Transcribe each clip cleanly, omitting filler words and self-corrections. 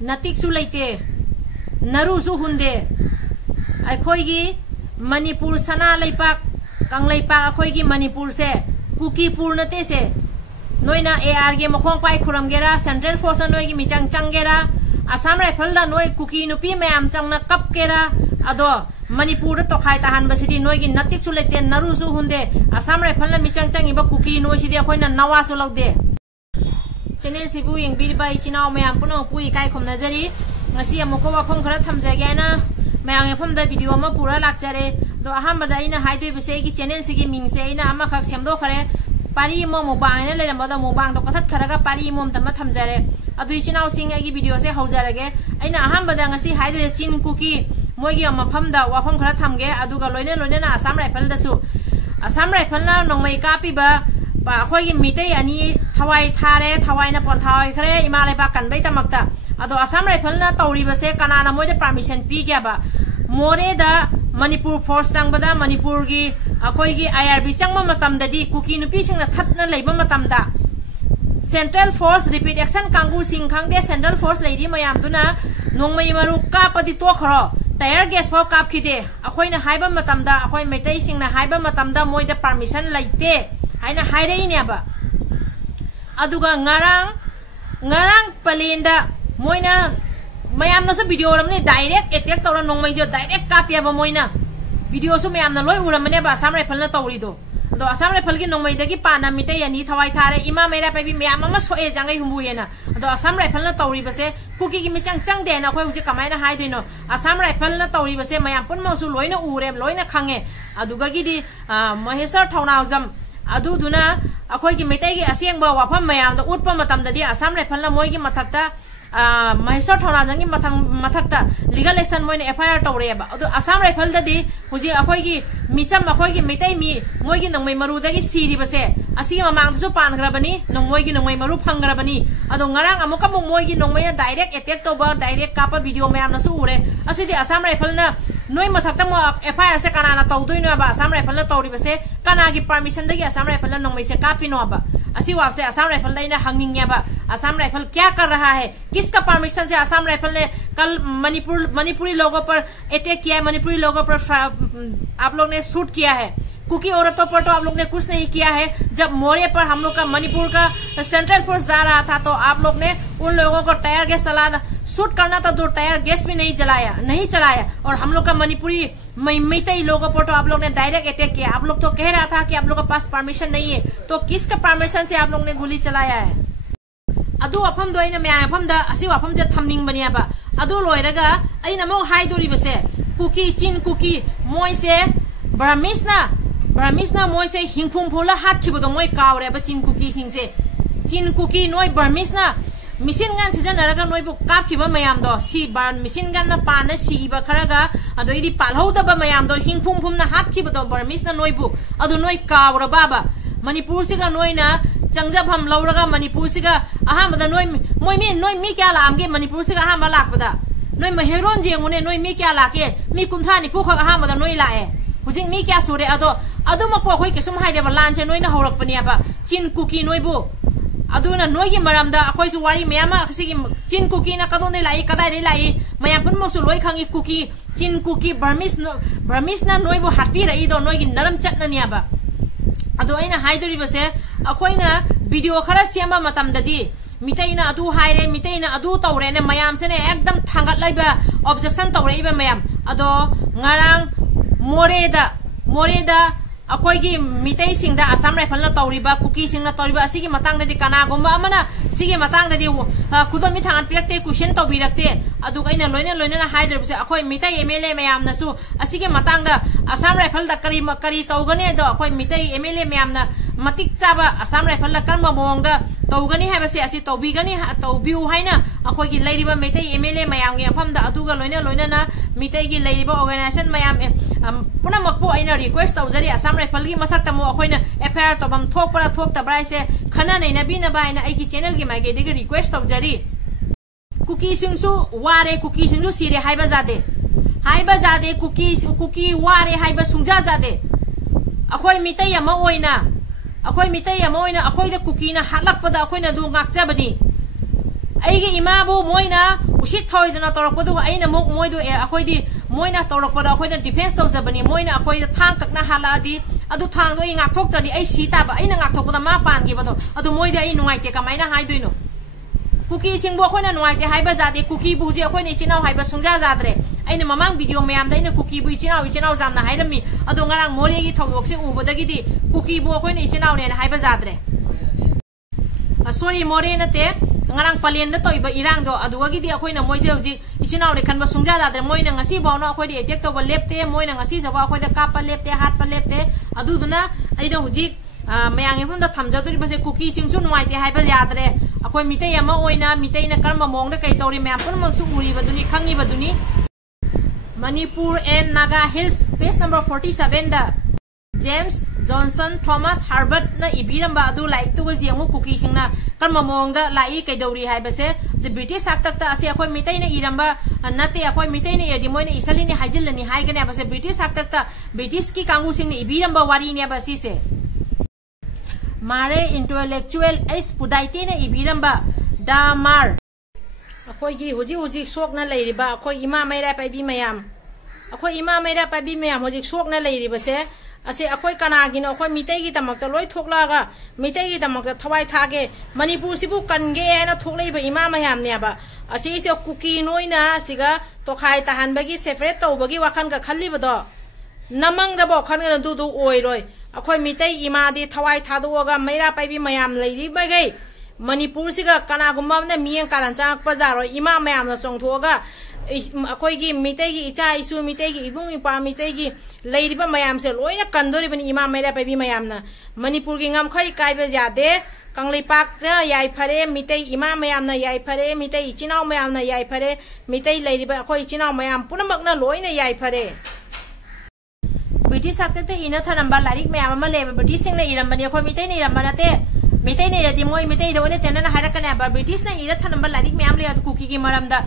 natiksu leite narusu hunde akhoi Manipur sana leipak kang leipak akhoi gi Manipur se kuki purnate se noina AR ge mokhong pai khuram gera Central Force noi gi michang changgera Assam Rifle da noi kuki nupi mayam changna kap gera ado Manipur to khai tahan basidi noi gi natiksu leite narusu hunde Assam Rifle la michang changi ba kuki noi sidi akhoi na nawa su logde channel sibu yeng bi bai chinao mayam puno pui kai khom nazari ngasi amoko wafam khara thamjage na mayang yafam da video ma pura lakchare do aham bada ina haidoi bise gi channel sigi mingse ina ama khak semdo khare pari mo mobang ne le moda mobang do kasat kharaga pari mom tama thamjare adui chinao sing agi video se haujarage aina aham bada ngasi haidoi chin kuki moigi ama pham da wafam khara thamge aduga loine loine na Assam Rifle da su Assam Rifle na nongmai kapi ba khoi gi mitei ani thawai thare thawai na pon thawai khare imale ba kan bai tamakta ado Assam Rifle na tawri base kanana moide permission pi kya ba more da Manipur force sang bada Manipur gi akhoi gi IRB changma matam da di kuki nupi sing na thatna leiba matam da Central Force repeat action kangu sing khangde Central Force leidi mayam tuna nongmai maru ka pati to kharo tire gas fo kap khide akhoi na haiba matam da akhoi metai sing na haiba matam da moide permission leite haina hairei ne ba aduga ngarang palenda moina mayam na so video ramne direct attack tawra nongmai jo direct kapya ba moina video so mayam na loi uramne ba Assam Rifle na tawri do ado Assam Rifle gi nongmai dagi pana mitei ani thawai thare ima mera pai bi mayam ma soe jangai humbu yena ado Assam Rifle na tawri base kuki gi michang chang de na khoi uji kamai na hai dino Assam Rifle na tawri base mayam pun ma su loina ure loina khange aduga gi di Mahesar Thaunawjam adu duna akhoi gi mitei gi aseng ba wafam mayam da utpa matam da di Assam Rifle na moi gi mathakta Mahesar Thaunawjam gi mathakta legal action moine FIR tawre ba adu Assam Rifle da di huji akhoi gi micham akhoi gi mitei mi moi gi nongmai maru da gi siri base asi mamang su pan grabani nongmoi gi nongmai maru phangrabani adu ngarang amuka moi gi nongmai direct attack to ba direct kapa video mayam na su ure asi di Assam Rifle na noi mathakta mo FIR se kana na tawdoi no ba Assam Rifle na tawri base kana gi permission da gi Assam Rifle na nongmai se kapi no ba asi wap se Assam Rifle da ina hangning ya ba Assam Rifle क्या कर रहा है किसका permission से Assam Rifle ने कल मणिपुरी लोगों पर अटैक किया है मणिपुरी लोगों पर आप लोग ने शूट किया है कुकी औरतों पर तो आप लोग ने कुछ नहीं किया है जब मोरे पर हम लोग का मणिपुर का सेंट्रल फोर्स जा रहा था तो आप लोग ने उन लोगों को टायर गैस शूट करना था तो टायर गैस भी नहीं चलाया और हम लोग का मणिपुरी मैतेई लोगों पर तो आप लोग ने डायरेक्ट अटैक किया आप लोग तो कह रहा था कि आप लोग के पास परमिशन नहीं है तो किसका परमिशन से आप लोग ने गोली चलाया है adu wafam do ina mya wafam da asi wafam je thamning bania ba adu loiraga aina mo haidori base kuki chin kuki moi se Burmese na moi se hingphum phola hat khibo do moi kawre ba chin kuki sing se chin kuki noi Burmese na machine gun season naraga noi bu kap khiba mayam do si ban machine gun na pa na si ba kharaga adu idi palhau da ba mayam do hingphum na hat khibo do Burmese na noi bu adu noi kawra ba Manipur se ga noi na changjab ham lauraga Manipur se ga aha bada noi mi kya lamge Manipur se ga aha ma lak bada noi maheron jengune noi mi kya lake mi kunthra ni phu kha aha bada noi lae hujing mi kya sure ado ma po khoi kesum haide ba lan che noi na horak pania ba chin kuki noi bu aduna noi gi maram da akhoi su wari mayama sigi chin kuki na kadon dei lai kadai dei lai mayam pun mo su loi khangi kuki chin kuki Burmese na noi bu happy rai do noi gi naram chat na nia ba ado aina haidori base akoina video khara siama matam dadi mitaina adu haire mitaina adu tawre ne mayam se ne ekdam thangat laiba objection tawre iba mayam ado ngarang moreda akoi gi mitai singda Assam Rifle na tawriba kuki singna tawriba asigi matang dadi kana gomba amana sige matang dadi kudomi thangat pirakte question tawbirakte adu gaina loina na haidor base akoi mitai MLA mayam na su asige matang da Assam Rifle da kari tawgane do akoi mitai MLA mayam na matik chaba Assam Rifle la karma mongda tawgani habase asi tawbigani tawbiu haina akoi gi leiriba mitai MLA mayam gi afam da aduga loina na mitai gi leiriba organization mayam puna makpo aina request tawjari Assam Rifle gi masak tamo akoina FIR tobam thokpara thokta braise khana nei na bina baina ai gi channel gi mai ge de request tawjari kuki singsu ware kuki singsu sire haiba jade kuki ware haiba sungja jade akoi mitai ama oina akoi da kuki na halak pada akoi na du ngak jabani ai gi imabu moina उसी थोइदना तौरपदु अइना मुक मोइदु अखोइदि Moina तौरपदा अखोइना defence तौजबनी Moina अखोइदा थांग तकना हालादी अदु थांगदो इ ngakthoktadi ai sitaba aina ngakthokpada ma pangibado adu moida ai nuaite kamaina haidoino kuki singbo akhona nuaite haiba jade kuki buji akhona ichinau haiba sungja jadre aina mamang video mayam da aina kuki bu ichinau jamna hairami adu ngarang more gi thogdokse ubodagidi kuki bu akhona ichinau ne haiba jadre sorry more nate ngarang palen da toiba irang do aduwagi di akhoi na moise hoji ichinau re khanba sungja jadre moina ngasi bawna akhoi di attack to lepte moina ngasi jaba akhoi da kapa lepte hat pa lepte aduduna aida hoji mayang efon da thamjaduri base kuki singsu nuaite haiba jadre akhoi mitei ama oina mitei na karma mong da kai tori mayam pun mang su uri baduni khangi baduni Manipur and Naga Hills page number 47 da James Johnson Thomas Harvard na ibiramba adu like to was yangu kuki singna karma monga lai kai dori hai base the British aktak ta ase akhoi mitai na iramba nate akhoi mitai na edi moina isali ni hajil ni hai gane base British aktak ta British ki kangu sing ni ibiramba wari ne basi se mare intellectual is pudaite na ibiramba damar akhoi gi hoji sok na leiriba akhoi ima maira paibi mayam akhoi ima maira paibi mayam hoji sok na leiriba se ase akhoi kanagi no akhoi mitei gi tamak ta loi thoklaga mitei gi tamak ta thawai thage Manipur sibu kange na thoklei ba ima mayam ne ba ase se kuki noina siga to khai ta han bagi separate to bagi wakhan ka khalli ba do namang da bo khan ga du oi roi akhoi mitei ima di thawai thadu ga maira paibi mayam leiri ba gai Manipur siga kanagumba na miyang karan chak pajaro ima mayam na chongthoga akhoi gi mitei gi icha isu mitei gi ibung ipa mitei gi leiriba mayam se loina kandori bani ima maira paibi mayam na Manipur gi ngam khoi kaiba jade kanglei pak ja yai phare mitei ima mayam na yai phare mitei ichinau mayam na yai phare mitei leiriba akhoi ichinau mayam punamak na loina yai phare British sakte ina thanamba larik mayam ma leba British sing na irambani akhoi mitei na irambana te mitei ne yadi moi mitei do ne tenana harakana ba British na ira thanamba larik mayam le kuki gi maramda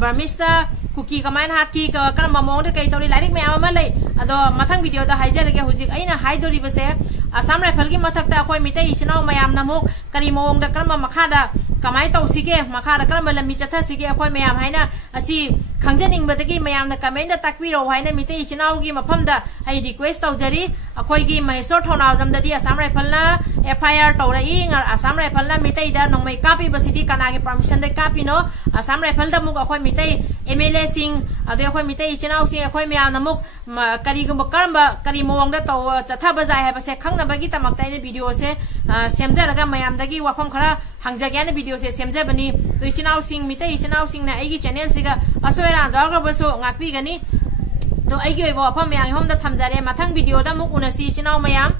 Burmese kuki kaman hat ki karamba mong de kai tori larik mayam ma lei ado mathang video da haijarage hujik aina haidori base Assam Rifle gi mathak ta akhoi mitei ichinau mayam na muk kari mong da karamba makha da kamai tau sige makha da karamba lami chatha sige akhoi mayam haina asi khangjaning badagi mayam na comment da takwi ro haina mitei ichinau gi mafam da ai request tau jari akhoi gi Mysore thonau jam da di Assam Rifle na FIR tawra i ngar Assam Rifle na mitei da nongmai kapi basiti kana gi permission de kapi no Assam Rifle da muk akhoi mitei MLA sing ado akhoi mitei ichinau sing akhoi mayam na muk kari gum karamba kari mong da taw chatha bazai ha base khang na bagi tamak tai ne video se semja raga mayam dagi wafam khara hangjagya ne video se semja bani to ichinau sing mitei ichinau sing na ai gi channel siga asoira jagra baso ngakpi gani to ai gi wafam yang hom da thamjare mathang video da muk unasi ichinau mayam